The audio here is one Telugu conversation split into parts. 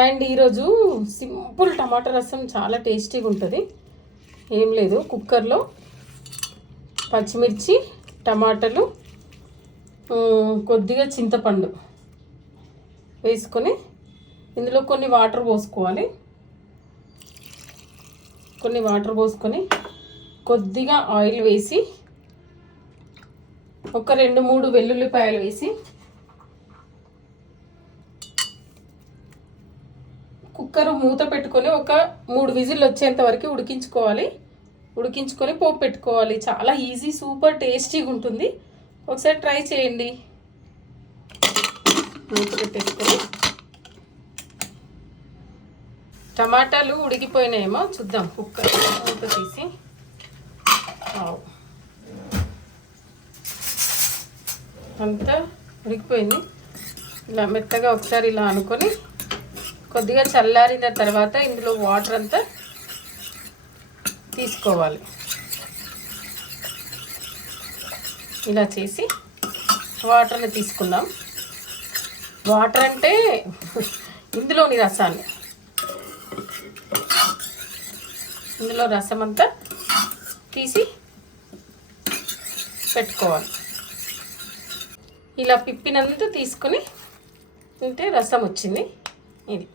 అండ్ ఈరోజు సింపుల్ టమాటా రసం చాలా టేస్టీగా ఉంటుంది. ఏం లేదు కుక్కర్లో పచ్చిమిర్చి టమాటాలు కొద్దిగా చింతపండు వేసుకొని ఇందులో కొన్ని వాటర్ పోసుకోవాలి. కొన్ని వాటర్ పోసుకొని కొద్దిగా ఆయిల్ వేసి ఒక రెండు మూడు వెల్లుల్లిపాయలు వేసి కుక్కర్ మూత పెట్టుకొని ఒక మూడు విజిల్ వచ్చేంత వరకు ఉడికించుకోవాలి. ఉడికించుకొని పోపు పెట్టుకోవాలి. చాలా ఈజీ సూపర్ టేస్టీగా ఉంటుంది. ఒకసారి ట్రై చేయండి. మూత పెట్టేసుకొని. టమాటాలు ఉడికిపోయినాయేమో చూద్దాం. కుక్కర్ మూత తీసి. అంతా ఉడికిపోయింది. ఇలా మెత్తగా ఒకసారి ఇలా అనుకొని కొద్దిగా చల్లారిన తర్వాత ఇందులో వాటర్ అంతా తీసుకోవాలి. ఇలా చేసి వాటర్ని తీసుకుందాం. వాటర్ అంటే ఇందులోని రసాన్ని. ఇందులో రసం అంతా తీసి పెట్టుకోవాలి. ఇలా పిప్పినంత తీసుకొని తింటే రసం వచ్చింది. ఇది.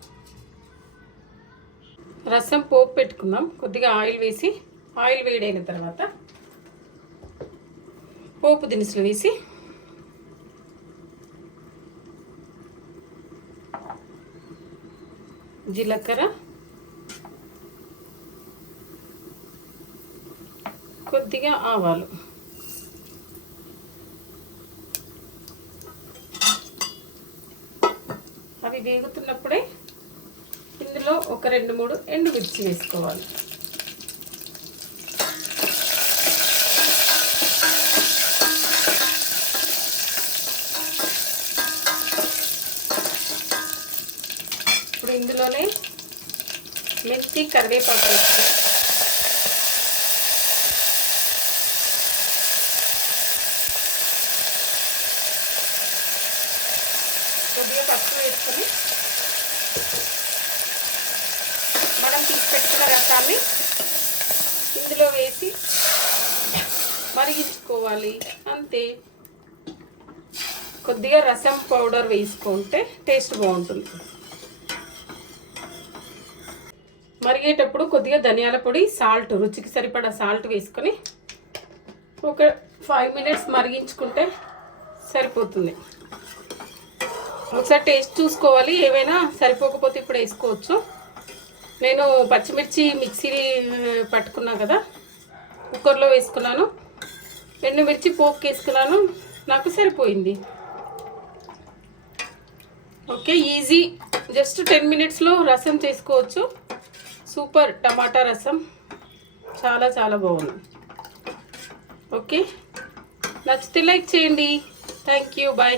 రసం పోపు పెట్టుకుందాం. కొద్దిగా ఆయిల్ వేసి ఆయిల్ వేడైన తర్వాత పోపు దినుసులు వేసి జీలకర్ర కొద్దిగా ఆవాలు. అవి వేగుతున్నప్పుడే ఇందులో ఒక రెండు మూడు ఎండుమిర్చి వేసుకోవాలి. ఇప్పుడు ఇందులోనే మిర్చి కరివేపాకు వేసుకోవాలి. కొద్దిగా పసుపు వేసుకొని మనం తీసి పెట్టుకున్న రసాన్ని ఇందులో వేసి వేసుకోవాలి. అంతే. కొద్దిగా రసం పౌడర్ వేసుకుంటే టేస్ట్ బాగుంటుంది. మరిగేటప్పుడు కొద్దిగా ధనియాల పొడి సాల్ట్ రుచికి సరిపడా సాల్ట్ వేసుకొని ఒక ఫైవ్ మినిట్స్ మరిగించుకుంటే సరిపోతుంది. ఒకసారి టేస్ట్ చూసుకోవాలి. ఏవైనా సరిపోకపోతే ఇప్పుడు వేసుకోవచ్చు. నేను పచ్చిమిర్చి మిక్సీ పట్టుకున్నా కదా కుక్కర్లో వేసుకున్నాను. ఎండుమిర్చి పోపుకి వేసుకున్నాను నాకు సరిపోయింది. Okay easy. జస్ట్ టెన్ మినిట్స్లో రసం చేసుకోవచ్చు. సూపర్ టమాటా రసం. చాలా చాలా బాగుంది. ఓకే నచ్చితే లైక్ చేయండి. Thank you bye.